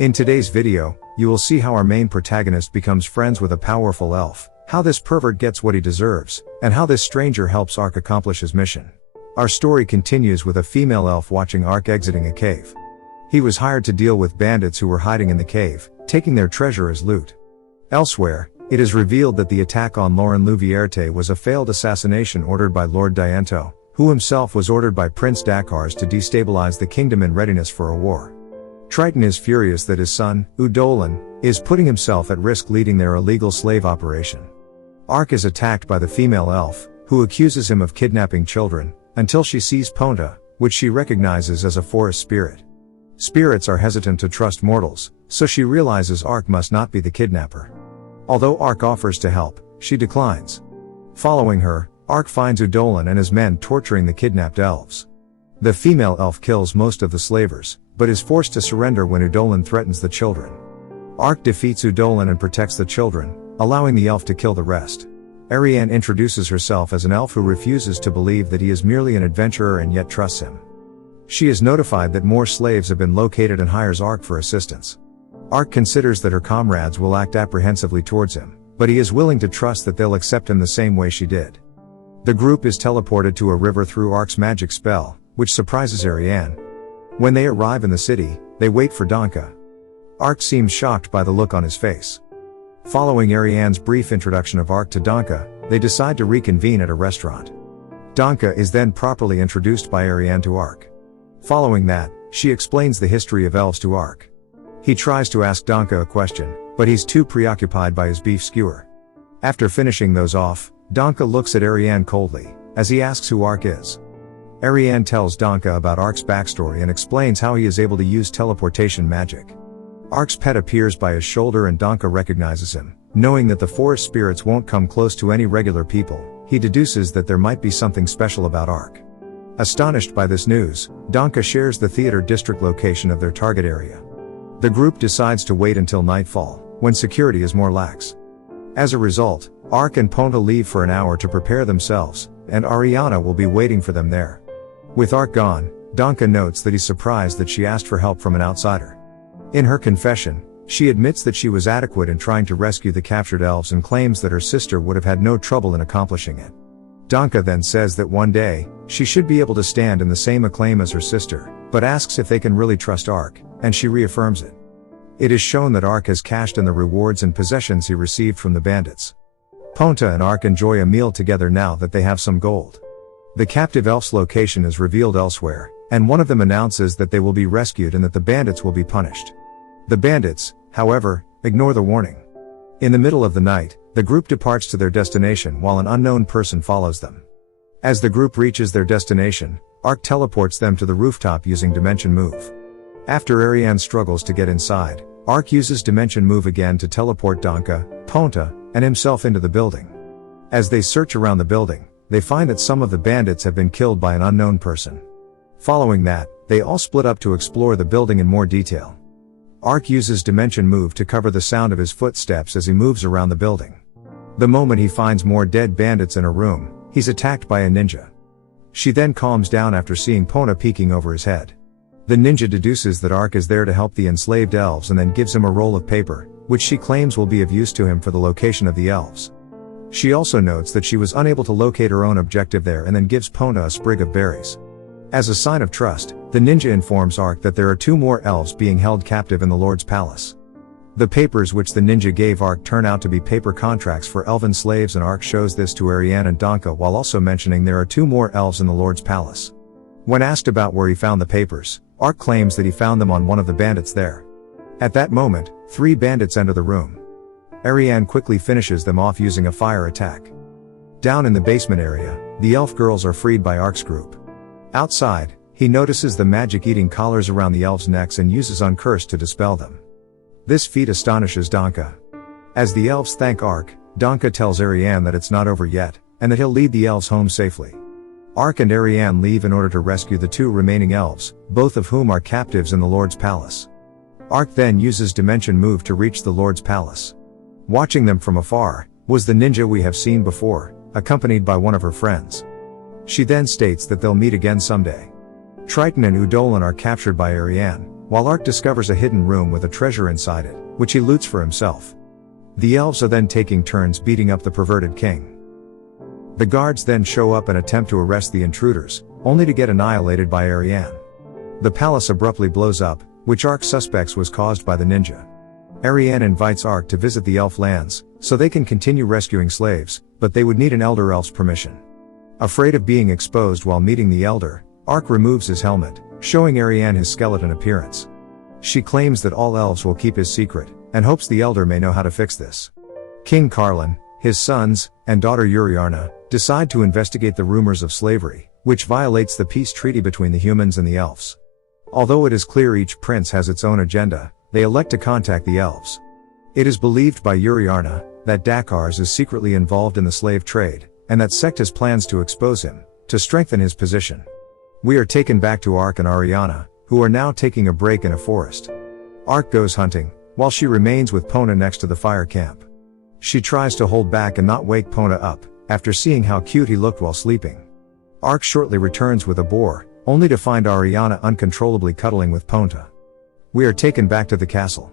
In today's video, you will see how our main protagonist becomes friends with a powerful elf, how this pervert gets what he deserves, and how this stranger helps Ark accomplish his mission. Our story continues with a female elf watching Ark exiting a cave. He was hired to deal with bandits who were hiding in the cave, taking their treasure as loot. Elsewhere, it is revealed that the attack on Lauren Louvierte was a failed assassination ordered by Lord Dianto, who himself was ordered by Prince Dakars to destabilize the kingdom in readiness for a war. Triton is furious that his son, Udolan, is putting himself at risk leading their illegal slave operation. Ark is attacked by the female elf, who accuses him of kidnapping children, until she sees Ponta, which she recognizes as a forest spirit. Spirits are hesitant to trust mortals, so she realizes Ark must not be the kidnapper. Although Ark offers to help, she declines. Following her, Ark finds Udolan and his men torturing the kidnapped elves. The female elf kills most of the slavers, but is forced to surrender when Udolan threatens the children. Ark defeats Udolan and protects the children, allowing the elf to kill the rest. Ariane introduces herself as an elf who refuses to believe that he is merely an adventurer and yet trusts him. She is notified that more slaves have been located and hires Ark for assistance. Ark considers that her comrades will act apprehensively towards him, but he is willing to trust that they'll accept him the same way she did. The group is teleported to a river through Ark's magic spell, which surprises Ariane. When they arrive in the city, they wait for Danka. Ark seems shocked by the look on his face. Following Ariane's brief introduction of Ark to Danka, they decide to reconvene at a restaurant. Danka is then properly introduced by Ariane to Ark. Following that, she explains the history of elves to Ark. He tries to ask Danka a question, but he's too preoccupied by his beef skewer. After finishing those off, Danka looks at Ariane coldly, as he asks who Ark is. Ariane tells Danka about Ark's backstory and explains how he is able to use teleportation magic. Ark's pet appears by his shoulder and Danka recognizes him. Knowing that the forest spirits won't come close to any regular people, he deduces that there might be something special about Ark. Astonished by this news, Danka shares the theater district location of their target area. The group decides to wait until nightfall, when security is more lax. As a result, Ark and Ponta leave for an hour to prepare themselves, and Ariana will be waiting for them there. With Ark gone, Danka notes that he's surprised that she asked for help from an outsider. In her confession, she admits that she was adequate in trying to rescue the captured elves and claims that her sister would have had no trouble in accomplishing it. Danka then says that one day, she should be able to stand in the same acclaim as her sister, but asks if they can really trust Ark, and she reaffirms it. It is shown that Ark has cashed in the rewards and possessions he received from the bandits. Ponta and Ark enjoy a meal together now that they have some gold. The captive elf's location is revealed elsewhere, and one of them announces that they will be rescued and that the bandits will be punished. The bandits, however, ignore the warning. In the middle of the night, the group departs to their destination while an unknown person follows them. As the group reaches their destination, Ark teleports them to the rooftop using Dimension Move. After Ariane struggles to get inside, Ark uses Dimension Move again to teleport Danka, Ponta, and himself into the building. As they search around the building, they find that some of the bandits have been killed by an unknown person. Following that, they all split up to explore the building in more detail. Ark uses Dimension Move to cover the sound of his footsteps as he moves around the building. The moment he finds more dead bandits in a room, he's attacked by a ninja. She then calms down after seeing Ponta peeking over his head. The ninja deduces that Ark is there to help the enslaved elves and then gives him a roll of paper, which she claims will be of use to him for the location of the elves. She also notes that she was unable to locate her own objective there and then gives Ponta a sprig of berries. As a sign of trust, the ninja informs Ark that there are 2 more elves being held captive in the Lord's palace. The papers which the ninja gave Ark turn out to be paper contracts for elven slaves, and Ark shows this to Ariane and Danka while also mentioning there are 2 more elves in the Lord's palace. When asked about where he found the papers, Ark claims that he found them on one of the bandits there. At that moment, 3 bandits enter the room. Ariane quickly finishes them off using a fire attack. Down in the basement area, the elf girls are freed by Ark's group. Outside, he notices the magic-eating collars around the elves' necks and uses Uncursed to dispel them. This feat astonishes Danka. As the elves thank Ark, Danka tells Ariane that it's not over yet, and that he'll lead the elves home safely. Ark and Ariane leave in order to rescue the 2 remaining elves, both of whom are captives in the Lord's palace. Ark then uses Dimension Move to reach the Lord's palace. Watching them from afar, was the ninja we have seen before, accompanied by one of her friends. She then states that they'll meet again someday. Triton and Udolan are captured by Ariane, while Ark discovers a hidden room with a treasure inside it, which he loots for himself. The elves are then taking turns beating up the perverted king. The guards then show up and attempt to arrest the intruders, only to get annihilated by Ariane. The palace abruptly blows up, which Ark suspects was caused by the ninja. Ariane invites Ark to visit the elf lands, so they can continue rescuing slaves, but they would need an elder elf's permission. Afraid of being exposed while meeting the elder, Ark removes his helmet, showing Ariane his skeleton appearance. She claims that all elves will keep his secret, and hopes the elder may know how to fix this. King Carlin, his sons, and daughter Uriarna, decide to investigate the rumors of slavery, which violates the peace treaty between the humans and the elves. Although it is clear each prince has its own agenda, they elect to contact the elves. It is believed by Uriarna that Dakars is secretly involved in the slave trade, and that Sectus plans to expose him, to strengthen his position. We are taken back to Ark and Ariana, who are now taking a break in a forest. Ark goes hunting, while she remains with Pona next to the fire camp. She tries to hold back and not wake Pona up, after seeing how cute he looked while sleeping. Ark shortly returns with a boar, only to find Ariana uncontrollably cuddling with Ponta. We are taken back to the castle.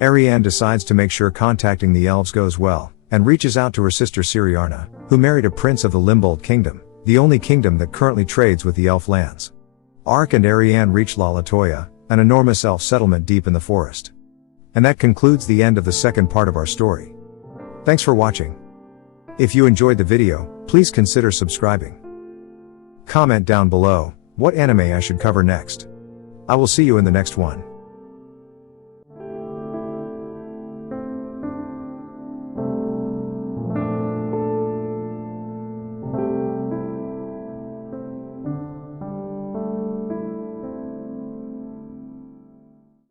Ariane decides to make sure contacting the elves goes well, and reaches out to her sister Siriarna, who married a prince of the Limbold kingdom, the only kingdom that currently trades with the elf lands. Ark and Ariane reach La Latoya, an enormous elf settlement deep in the forest. And that concludes the end of the second part of our story. Thanks for watching. If you enjoyed the video, please consider subscribing. Comment down below what anime I should cover next. I will see you in the next one.